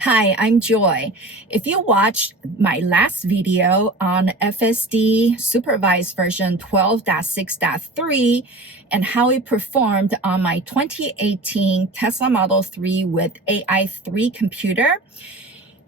Hi, I'm Joy. If you watched my last video on FSD supervised version 12.6.3 and how it performed on my 2018 Tesla Model 3 with AI3 computer,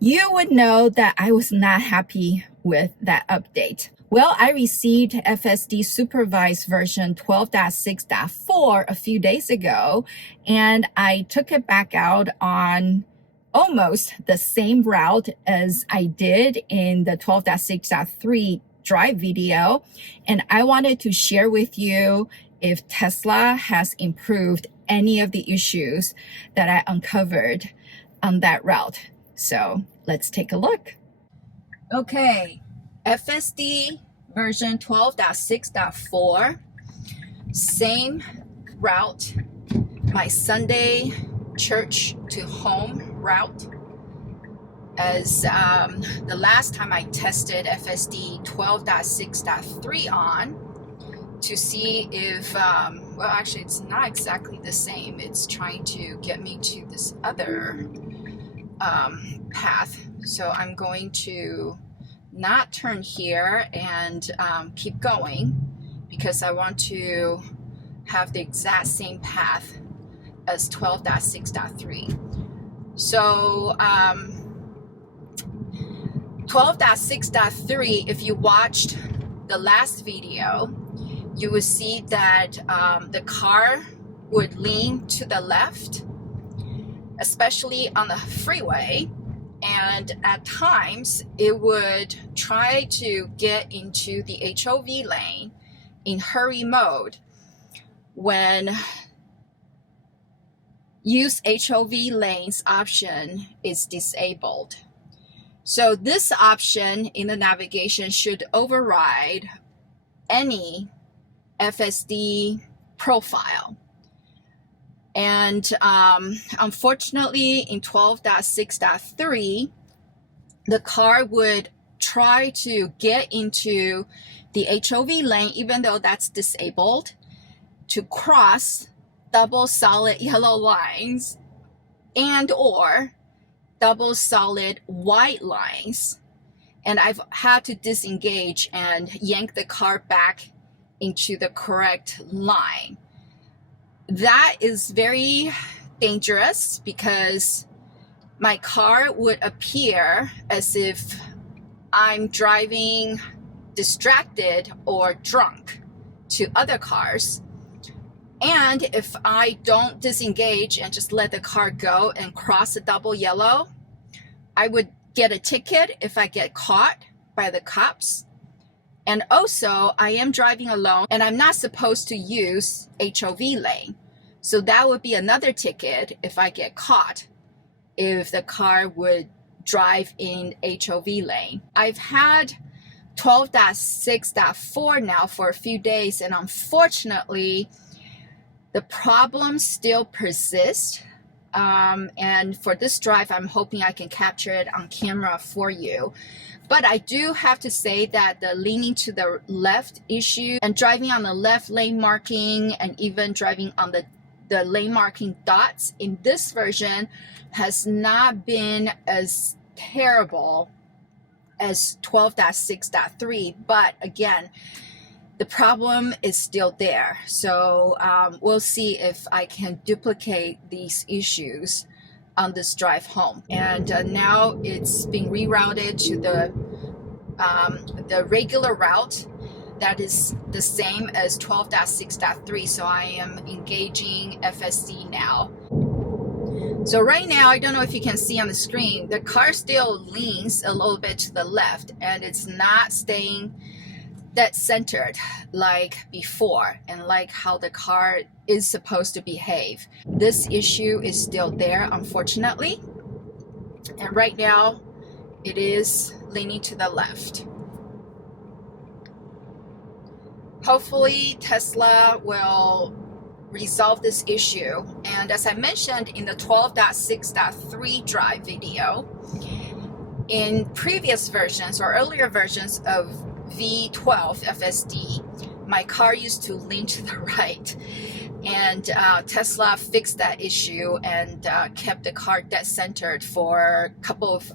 you would know that I was not happy with that update. Well, I received FSD supervised version 12.6.4 a few days ago, and I took it back out on almost the same route as I did in the 12.6.3 drive video. And I wanted to share with you if Tesla has improved any of the issues that I uncovered on that route. So let's take a look. Okay, FSD version 12.6.4, same route, my Sunday church to home route as the last time I tested FSD 12.6.3 on to see if, well, actually it's not exactly the same. It's trying to get me to this other path. So I'm going to not turn here and keep going because I want to have the exact same path as 12.6.3. So 12.6.3, if you watched the last video, you will see that the car would lean to the left, especially on the freeway, and at times it would try to get into the HOV lane in hurry mode when use HOV lanes option is disabled. So this option in the navigation should override any FSD profile. And unfortunately in 12.6.3, the car would try to get into the HOV lane, even though that's disabled, to cross double solid yellow lines and or double solid white lines. And I've had to disengage and yank the car back into the correct line. That is very dangerous because my car would appear as if I'm driving distracted or drunk to other cars. And if I don't disengage and just let the car go and cross the double yellow, I would get a ticket if I get caught by the cops. And also, I am driving alone and I'm not supposed to use HOV lane. So that would be another ticket if I get caught, if the car would drive in HOV lane. I've had 12.6.4 now for a few days, and unfortunately, the problem still persists. And for this drive, I'm hoping I can capture it on camera for you. But I do have to say that the leaning to the left issue and driving on the left lane marking and even driving on the lane marking dots in this version has not been as terrible as 12.6.3. But again, the problem is still there. So we'll see if I can duplicate these issues on this drive home. And now it's being rerouted to the regular route that is the same as 12.6.3. So I am engaging FSD now. So right now, I don't know if you can see on the screen, the car still leans a little bit to the left and it's not staying dead centered like before and like how the car is supposed to behave. This issue is still there, unfortunately. And right now, it is leaning to the left. Hopefully, Tesla will resolve this issue. And as I mentioned in the 12.6.3 drive video, in previous versions or earlier versions of V12 FSD, my car used to lean to the right. And Tesla fixed that issue and kept the car dead centered for a couple of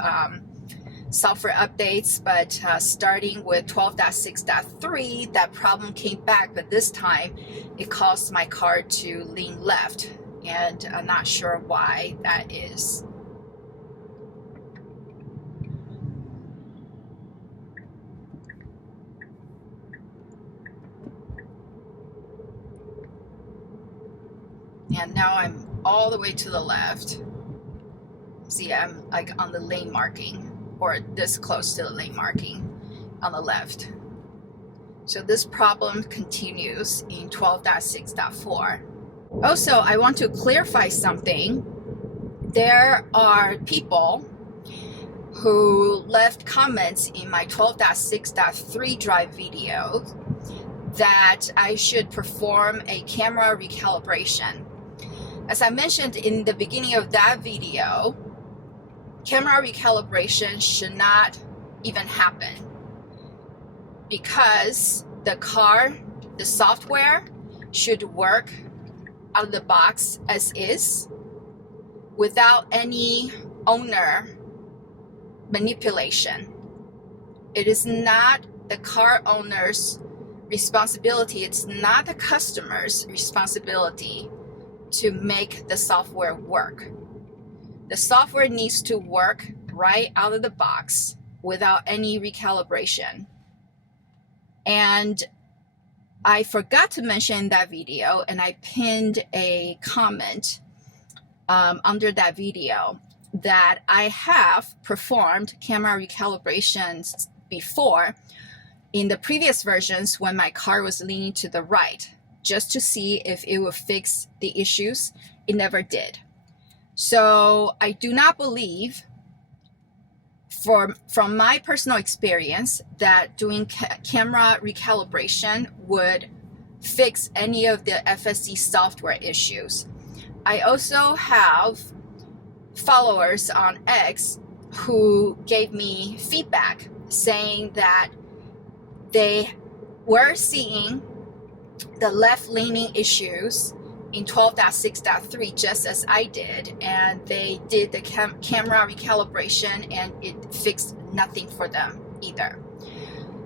software updates, but starting with 12.6.3, that problem came back, but this time it caused my car to lean left, and I'm not sure why that is. And now I'm all the way to the left. See, I'm like on the lane marking, or this close to the lane marking on the left. So this problem continues in 12.6.4. Also, I want to clarify something. There are people who left comments in my 12.6.3 drive video that I should perform a camera recalibration. As I mentioned in the beginning of that video, camera recalibration should not even happen because the car, the software should work out of the box as is without any owner manipulation. It is not the car owner's responsibility, it's not the customer's responsibility to make the software work. The software needs to work right out of the box without any recalibration. And I forgot to mention in that video, and I pinned a comment under that video, that I have performed camera recalibrations before in the previous versions when my car was leaning to the right, just to see if it would fix the issues. It never did. So I do not believe, from my personal experience, that doing camera recalibration would fix any of the FSD software issues. I also have followers on X who gave me feedback saying that they were seeing the left-leaning issues in 12.6.3 just as I did, and they did the camera recalibration and it fixed nothing for them either.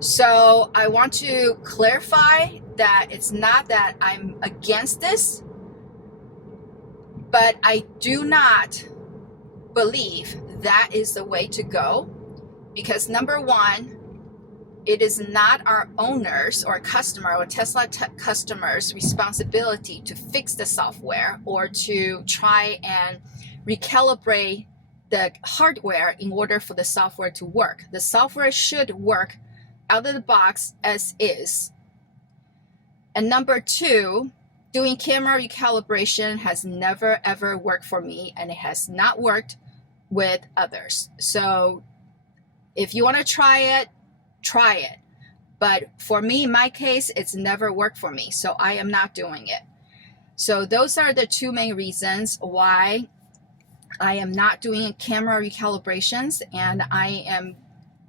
So I want to clarify that it's not that I'm against this, but I do not believe that is the way to go, because number one, it is not our owners or customer or Tesla customers' responsibility to fix the software or to try and recalibrate the hardware in order for the software to work. The software should work out of the box as is. And number two, doing camera recalibration has never ever worked for me, and it has not worked with others. So if you want to try it, try it. But for me, in my case, it's never worked for me, so I am not doing it. So those are the two main reasons why I am not doing camera recalibrations, and I am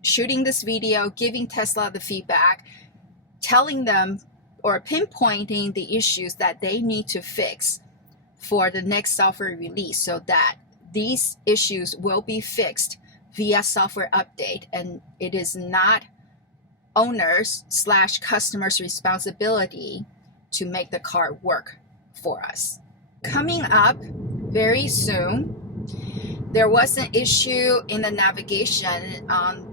shooting this video, giving Tesla the feedback, telling them or pinpointing the issues that they need to fix for the next software release, so that these issues will be fixed via software update, and it is not owners/customers' responsibility to make the car work for us. Coming up very soon, there was an issue in the navigation on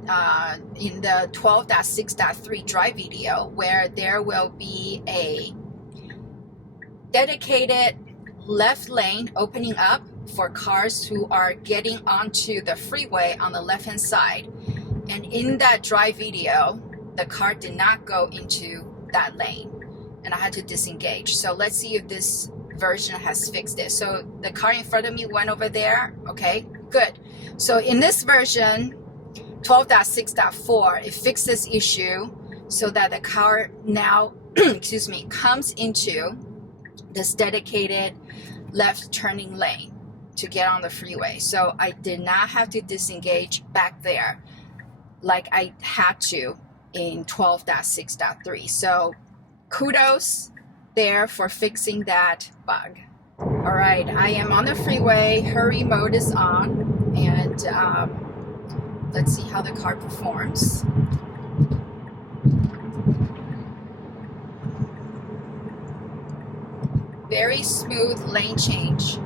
in the 12.6.3 drive video where there will be a dedicated left lane opening up for cars who are getting onto the freeway on the left-hand side. And in that drive video, the car did not go into that lane, and I had to disengage. So let's see if this version has fixed it. So the car in front of me went over there. Okay, good. So in this version, 12.6.4, it fixed this issue so that the car now, excuse me, comes into this dedicated left turning lane to get on the freeway. So I did not have to disengage back there like I had to in 12.6.3. So kudos there for fixing that bug. All right, I am on the freeway, hurry mode is on, and let's see how the car performs. Very smooth lane change,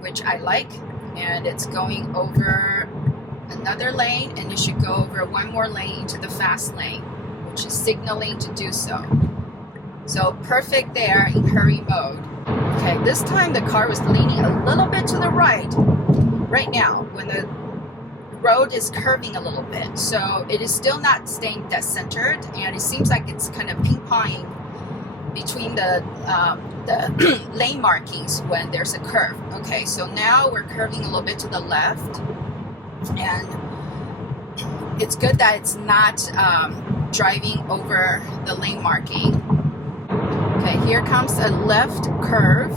which I like, and it's going over another lane, and it should go over one more lane into the fast lane, which is signaling to do so. So perfect there in hurry mode. Okay, this time the car was leaning a little bit to the right now when the road is curving a little bit. So it is still not staying dead centered, and it seems like it's kind of ping-ponging between the lane markings when there's a curve. Okay, so now we're curving a little bit to the left, and it's good that it's not driving over the lane marking. Okay, here comes a left curve,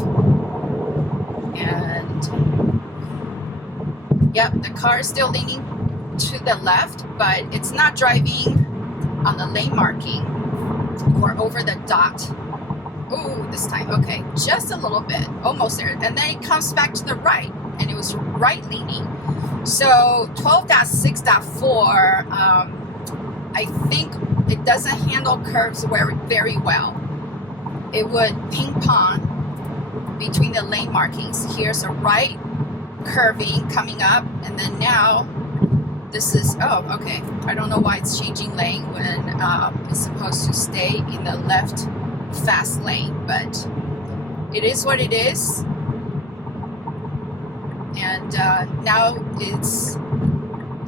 and yep, the car is still leaning to the left, but it's not driving on the lane marking or over the dot. Oh, this time, okay, just a little bit, almost there, and then it comes back to the right, and it was right leaning. So 12.6.4, I think it doesn't handle curves very well. It would ping pong between the lane markings. Here's a right curving coming up, and then now this is, oh, okay, I don't know why it's changing lane when it's supposed to stay in the left fast lane, but it is what it is. And now it's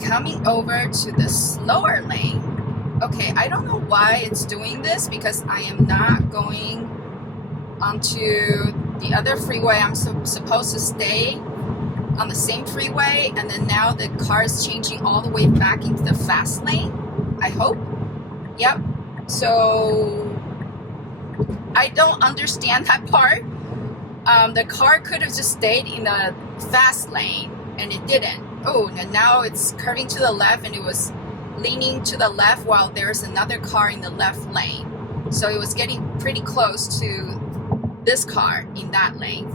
coming over to the slower lane. Okay, I don't know why it's doing this, because I am not going onto the other freeway. I'm supposed to stay on the same freeway, and then now the car is changing all the way back into the fast lane, I hope. Yep, so I don't understand that part. The car could have just stayed in the fast lane, and it didn't. Oh, and now it's curving to the left, and it was leaning to the left while there's another car in the left lane. So it was getting pretty close to this car in that lane.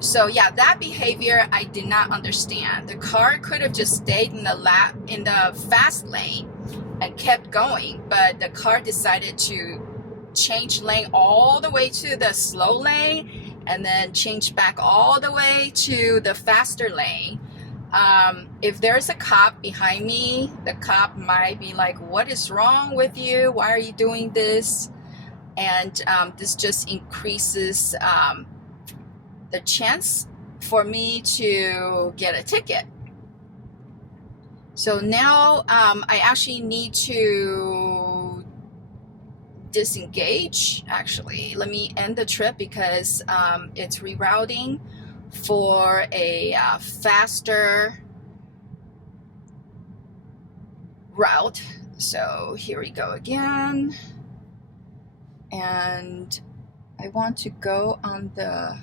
So yeah, that behavior I did not understand. The car could have just stayed in the fast lane and kept going, but the car decided to change lane all the way to the slow lane, and then change back all the way to the faster lane. If there's a cop behind me, the cop might be like, what is wrong with you? Why are you doing this? And this just increases the chance for me to get a ticket. So now I actually need to disengage. Actually, let me end the trip, because it's rerouting for a faster route. So here we go again, and I want to go on the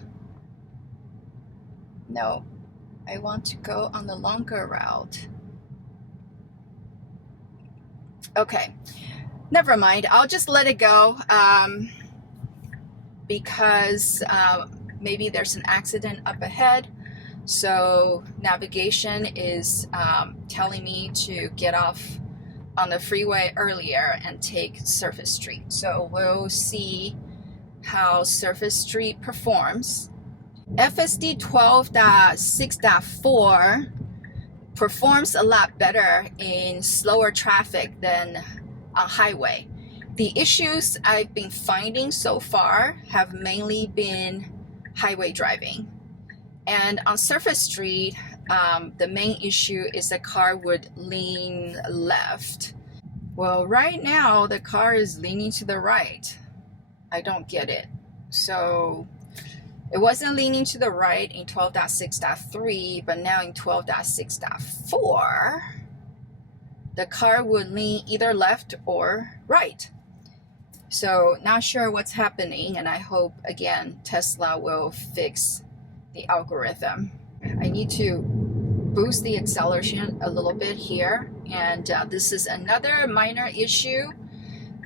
I want to go on the longer route. Okay, never mind, I'll just let it go, because maybe there's an accident up ahead. So navigation is telling me to get off on the freeway earlier and take Surface Street. So we'll see how Surface Street performs. FSD 12.6.4 performs a lot better in slower traffic than on highway. The issues I've been finding so far have mainly been highway driving. And on Surface Street, the main issue is the car would lean left. Well, right now the car is leaning to the right. I don't get it. So it wasn't leaning to the right in 12.6.3, but now in 12.6.4, the car would lean either left or right. So not sure what's happening, and I hope, again, Tesla will fix the algorithm. I need to boost the acceleration a little bit here, and this is another minor issue.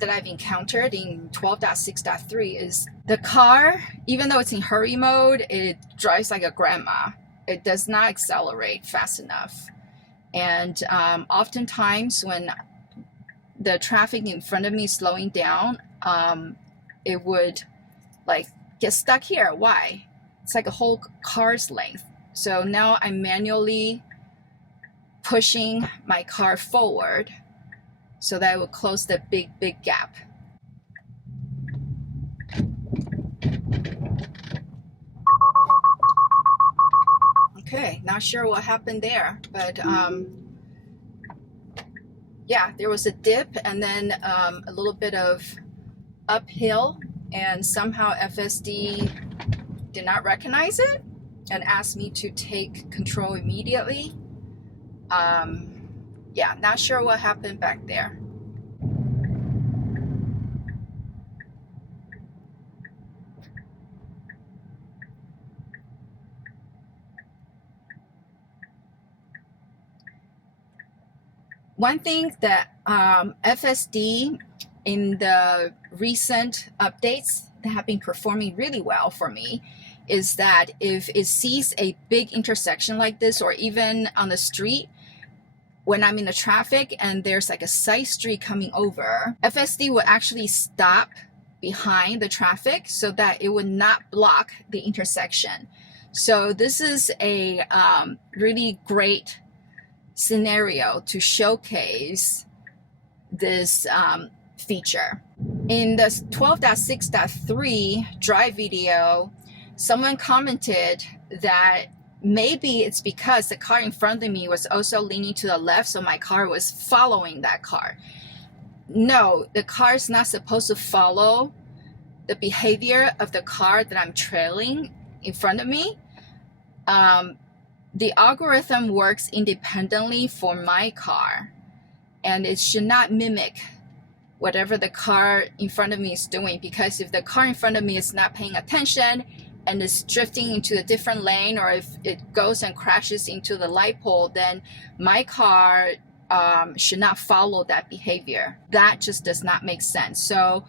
that I've encountered in 12.6.3 is the car, even though it's in hurry mode, it drives like a grandma. It does not accelerate fast enough. And oftentimes when the traffic in front of me is slowing down, it would like get stuck here. Why? It's like a whole car's length. So now I'm manually pushing my car forward so that it will close the big gap. Okay, not sure what happened there, but yeah, there was a dip and then a little bit of uphill, and somehow FSD did not recognize it and asked me to take control immediately. Yeah, not sure what happened back there. One thing that FSD in the recent updates that have been performing really well for me is that if it sees a big intersection like this, or even on the street, when I'm in the traffic and there's like a side street coming over, FSD will actually stop behind the traffic so that it would not block the intersection. So this is a really great scenario to showcase this feature. In the 12.6.3 drive video, someone commented that maybe it's because the car in front of me was also leaning to the left, so my car was following that car. No, the car is not supposed to follow the behavior of the car that I'm trailing in front of me. The algorithm works independently for my car, and it should not mimic whatever the car in front of me is doing, because if the car in front of me is not paying attention and is drifting into a different lane, or if it goes and crashes into the light pole, then my car should not follow that behavior. That just does not make sense. So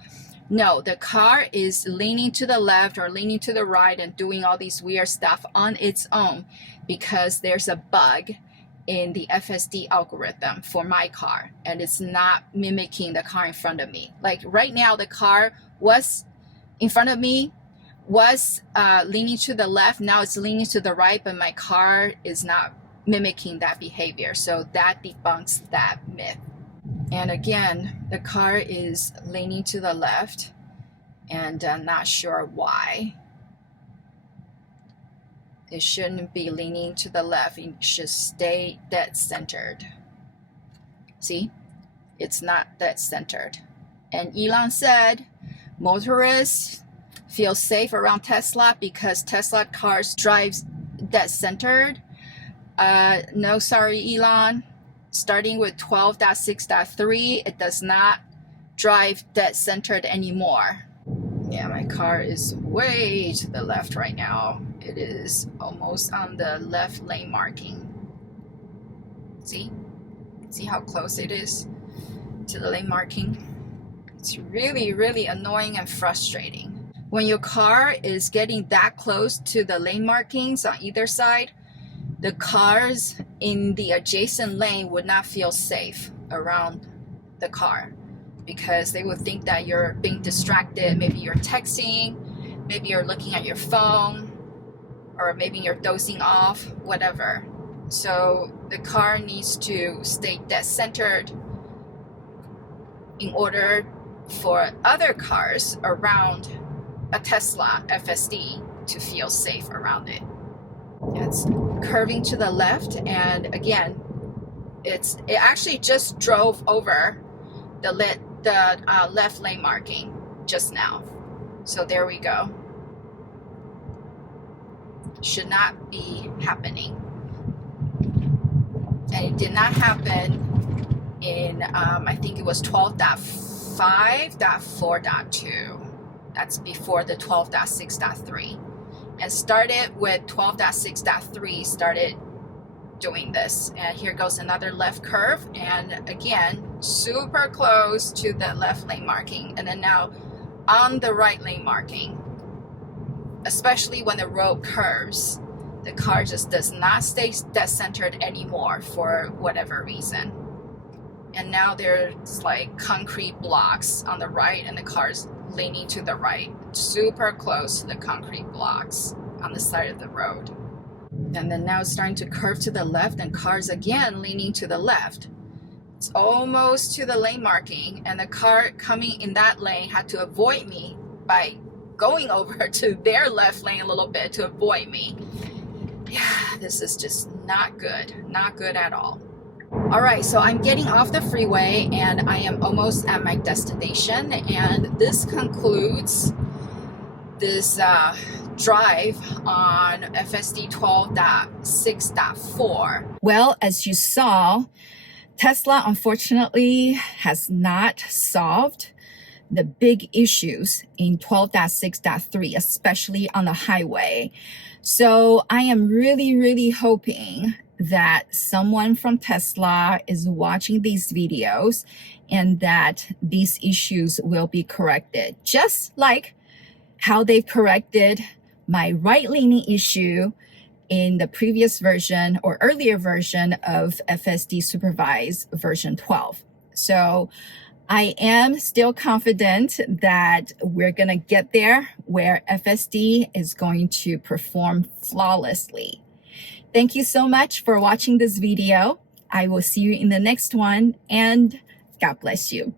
no, the car is leaning to the left or leaning to the right and doing all these weird stuff on its own because there's a bug in the FSD algorithm for my car, and it's not mimicking the car in front of me. Like right now, the car was in front of me, was leaning to the left, now it's leaning to the right, but my car is not mimicking that behavior. So that debunks that myth. And again, the car is leaning to the left, and I'm not sure why. It shouldn't be leaning to the left. It should stay dead centered. See, it's not dead centered. And Elon said motorists feel safe around Tesla because Tesla cars drive dead centered. No, sorry, Elon. Starting with 12.6.3, it does not drive dead centered anymore. Yeah, my car is way to the left right now. It is almost on the left lane marking. See how close it is to the lane marking? It's really, really annoying and frustrating. When your car is getting that close to the lane markings on either side, the cars in the adjacent lane would not feel safe around the car because they would think that you're being distracted. Maybe you're texting, maybe you're looking at your phone, or maybe you're dozing off, whatever. So the car needs to stay dead centered in order for other cars around a Tesla FSD to feel safe around it. It's curving to the left, and again, it actually just drove over the left lane marking just now. So there we go. Should not be happening, and it did not happen in I think it was 12.5.4.2. That's before the 12.6.3. And started with 12.6.3, started doing this. And here goes another left curve, and again, super close to the left lane marking, and then now on the right lane marking. Especially when the road curves, the car just does not stay dead centered anymore for whatever reason. And now there's like concrete blocks on the right, and the car's leaning to the right, super close to the concrete blocks on the side of the road. And then now it's starting to curve to the left, and cars again leaning to the left. It's almost to the lane marking, and the car coming in that lane had to avoid me by going over to their left lane a little bit to avoid me. Yeah, this is just not good at all. All right, so I'm getting off the freeway and I am almost at my destination, and this concludes this drive on FSD 12.6.4. Well, as you saw, Tesla unfortunately has not solved the big issues in 12.6.3, especially on the highway. So I am really hoping that someone from Tesla is watching these videos and that these issues will be corrected, just like how they've corrected my right-leaning issue in the previous version or earlier version of FSD Supervised version 12. So I am still confident that we're going to get there where FSD is going to perform flawlessly. Thank you so much for watching this video. I will see you in the next one, and God bless you.